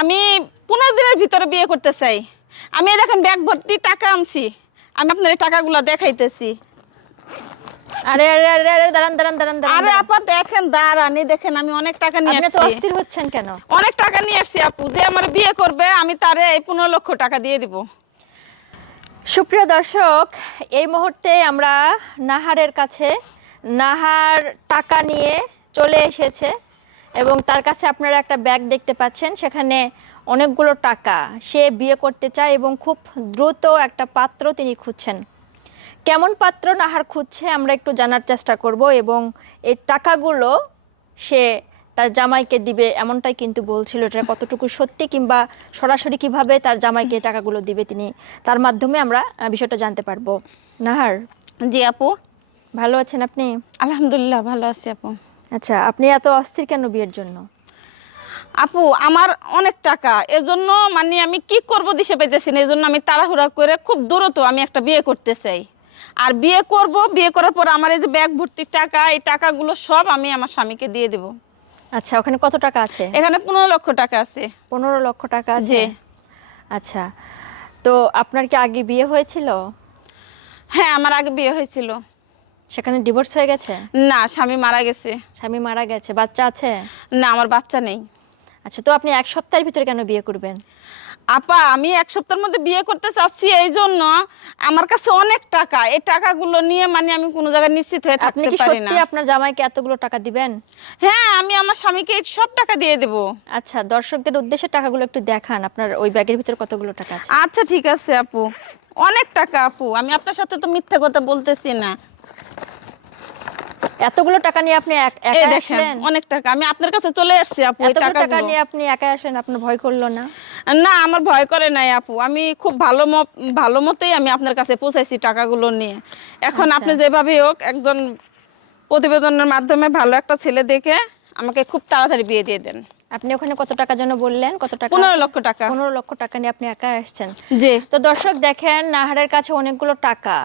আমি 15 দিনের ভিতরে বিয়ে করতে চাই। আমি এই দেখেন ব্যাগ ভর্তি টাকা আনছি, আমি আপনার এই টাকাগুলো দেখাইতেছি। আরে আরে আরে আরে দাঁড়ান দাঁড়ান দাঁড়ান দাঁড়ান আরে আপা দেখেন, দাঁড়ানি দেখেন, আমি অনেক টাকা নিয়ে আপনি তো আসছি। অস্থির হচ্ছেন কেন? অনেক টাকা নিয়ে আসছি আপু, যে আমার বিয়ে করবে আমি তারে এই 15 লক্ষ টাকা দিয়ে দিব। সুপ্রিয় দর্শক, এই মুহূর্তে আমরা নাহারের কাছে, নাহার টাকা নিয়ে চলে এসেছে এবং তার কাছে আপনারা একটা ব্যাগ দেখতে পাচ্ছেন, সেখানে অনেকগুলো টাকা। সে বিয়ে করতে চায় এবং খুব দ্রুত একটা পাত্র তিনি খুঁজছেন। কেমন পাত্র নাহার খুঁজছে আমরা একটু জানার চেষ্টা করব এবং এই টাকাগুলো সে তার জামাইকে দিবে এমনটাই কিন্তু বলছিল। এটা কতটুকু সত্যি কিংবা সরাসরি কিভাবে তার জামাইকে টাকাগুলো দিবে তিনি, তার মাধ্যমে আমরা বিষয়টা জানতে পারবো। নাহার, জি আপু। ভালো আছেন আপনি? আলহামদুলিল্লাহ ভালো আছি আপু। আচ্ছা, আপনি এত অস্থির কেন বিয়ের জন্য? আপু আমার অনেক টাকা, এজন্য মানে আমি কি করব দিশে পাইতেছি না, এজন্য আমি তাড়াহুড়া করে খুব দ্রুত আমি একটা বিয়ে করতে চাই। আর বিয়ে করব, বিয়ে করার পর আমার এই যে ব্যাগ ভর্তি টাকা, এই টাকাগুলো সব আমি আমার স্বামীকে দিয়ে দেব। আচ্ছা, ওখানে কত টাকা আছে? এখানে 15 লক্ষ টাকা আছে। 15 লক্ষ টাকা আছে? জি। আচ্ছা, তো আপনার কি আগে বিয়ে হয়েছিল? হ্যাঁ, আমার আগে বিয়ে হয়েছিল। সেখানে ডিভোর্স হয়ে গেছে? না, স্বামী মারা গেছে। স্বামী মারা গেছে, বাচ্চা আছে? না, আমার বাচ্চা নেই। আচ্ছা, তো আপনি 1 সপ্তাহের ভিতরে কেন বিয়ে করবেন? আপা আমি 1 সপ্তাহের মধ্যে বিয়ে করতে চাচ্ছি, এই জন্য আমার কাছে অনেক টাকা, এই টাকাগুলো নিয়ে মানে আমি কোনো জায়গায় নিশ্চিত হয়ে আপনি থাকতে কি পারি না। সত্যি আপনার জামাইকে এতগুলো টাকা দিবেন? হ্যাঁ, আমি আমার স্বামীকে এই সব টাকা দিয়ে দেব। আচ্ছা, দর্শকদের উদ্দেশ্যে টাকাগুলো একটু দেখান, আপনার ওই ব্যাগের ভিতরে কতগুলো টাকা আছে? আচ্ছা ঠিক আছে আপু, অনেক টাকা আপু, আমি আপনার সাথে তো মিথ্যা কথা বলতেছি না। এতগুলো টাকা নিয়ে আপনি এই একা দেখেন আসলেন? অনেক টাকা, আমি আপনার কাছে চলে আসছি আপু এই এতগুলো টাকা টাকাগুলো। নিয়ে আপনি একা আসেন, আপনার ভয় করলো না? না, আমার ভয় করে নাই আপু, আমি খুব ভালো মতোই আমি আপনার কাছে পৌঁছাইছি টাকাগুলো নিয়ে। এখন আচ্ছা। আপনি যেভাবে হোক একজন প্রতিবেদনের মাধ্যমে ভালো একটা ছেলে দেখে আমাকে খুব তাড়াতাড়ি বিয়ে দিয়ে দেন। আপনি ওখানে কত টাকা যেন বললেন? কত টাকা? 15 লক্ষ টাকা। 15 লক্ষ টাকা নিয়ে আপনি একা আসছেন? জি। তো দর্শক দেখেন, নাহারের কাছে অনেকগুলো টাকা।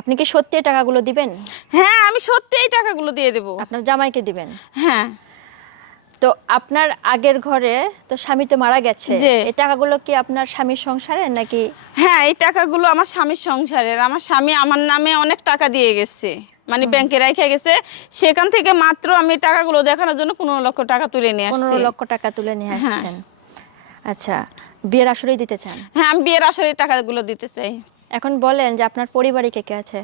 আপনি কি সত্যি এই টাকাগুলো দিবেন? হ্যাঁ, আমি সত্যি এই টাকাগুলো দিয়ে দেব। আপনার জামাইকে দিবেন? হ্যাঁ। তো আপনার আগের ঘরে তো স্বামী তো মারা গেছে, জি। এই টাকাগুলো কি আপনার স্বামীর সংসারের নাকি? হ্যাঁ, এই টাকাগুলো আমার স্বামীর সংসারের। আমার স্বামী আমার নামে অনেক টাকা দিয়ে গেছে, মানে ব্যাংকে রেখে গেছে, সেখান থেকে মাত্র আমি টাকাগুলো দেখানোর জন্য 15 লক্ষ টাকা তুলে নিয়ে আসছি। 15 লক্ষ টাকা তুলে নিয়ে হ্যাঁ। আসছেন? আচ্ছা, বিয়ের আসরেই দিতে চান? হ্যাঁ, আমি বিয়ের আসলে টাকাগুলো দিতে চাই। এখন বলেন যে আপনার পরিবারে কে কে আছে?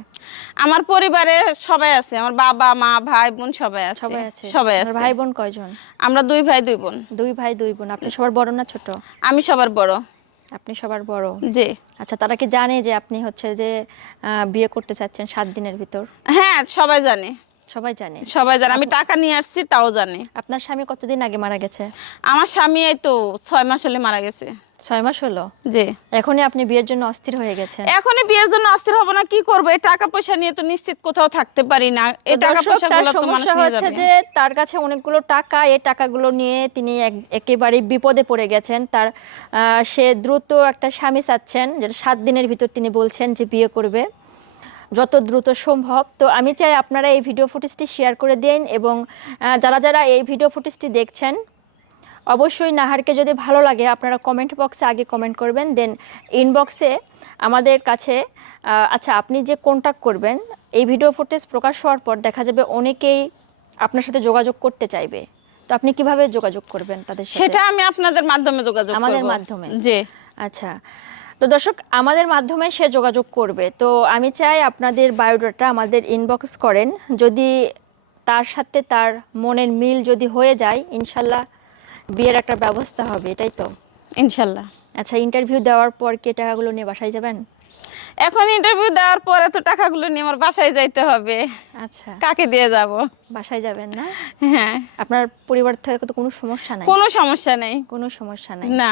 আমার পরিবারে সবাই আছে, আমার বাবা মা ভাই বোন সবাই আছে। সবাই আছে? সবাই আপনার আছে। ভাই বোন কয়জন? আমরা 2 ভাই 2 বোন। 2 ভাই 2 বোন। আপনি সবার বড় না ছোট? আমি সবার বড়। আপনি সবার বড়? জি। আচ্ছা, তারা কি জানে যে আপনি হচ্ছে যে বিয়ে করতে চাচ্ছেন 7 দিনের ভিতর? হ্যাঁ, সবাই জানে। সবাই জানে? সবাই জানে আমি টাকা নিয়ে আসছি, তাও জানে। আপনার স্বামী কতদিন আগে মারা গেছে? আমার স্বামী এই তো 6 মাস হলে মারা গেছে। 6 মাস হলো? জি। এখনই আপনি বিয়ের জন্য অস্থির হয়ে গেছেন? এখনই বিয়ের জন্য অস্থির হব না, কি করব? এই টাকা পয়সা নিয়ে তো নিশ্চিত কোথাও থাকতে পারি না। এই তো টাকা দর্শক, পয়সাগুলো তার তো মানুষ সমস্যা নিয়ে হচ্ছে যাবে। যে তার কাছে অনেকগুলো টাকা, এই টাকাগুলো নিয়ে তিনি একেবারে বিপদে পড়ে গেছেন। তার সে দ্রুত একটা স্বামী চাচ্ছেন, যেটা 7 দিনের ভিতর তিনি বলছেন যে বিয়ে করবে, যত দ্রুত সম্ভব। তো আমি চাই আপনারা এই ভিডিও ফুটেজটি শেয়ার করে দিন এবং যারা যারা এই ভিডিও ফুটেজটি দেখছেন, অবশ্যই নাহারকে যদি ভালো লাগে আপনারা কমেন্ট বক্সে আগে কমেন্ট করবেন, দেন ইনবক্সে আমাদের কাছে আচ্ছা, আপনি যে কন্ট্যাক্ট করবেন, এই ভিডিও ফুটেজ প্রকাশ হওয়ার পর দেখা যাবে অনেকেই আপনার সাথে যোগাযোগ করতে চাইবে। তো আপনি কিভাবে যোগাযোগ করবেন তাদের সাথে? সেটা আমি আপনাদের মাধ্যমে যোগাযোগ করব। আমাদের মাধ্যমে? জি। আচ্ছা, তো দর্শক, আমাদের মাধ্যমে সে যোগাযোগ করবে। তো আমি চাই আপনাদের বায়োডাটা আমাদের ইনবক্স করেন। যদি তার সাথে তার মনের মিল যদি হয়ে যায়, ইনশাল্লাহ বিয়ের একটা ব্যবস্থা হবে, এটাই তো? ইনশাআল্লাহ। আচ্ছা, ইন্টারভিউ দেওয়ার পর কি টাকাগুলো নিয়ে বাসায় যাবেন? এখন ইন্টারভিউ দেওয়ার পরে তো টাকাগুলো নিয়ে আমার বাসায় যাইতে হবে। আচ্ছা, কাকে দিয়ে যাব? বাসায় যাবেন না? হ্যাঁ। আপনার পরিবার থেকে তো কোনো সমস্যা নাই? কোনো সমস্যা নেই। কোনো সমস্যা নাই? না।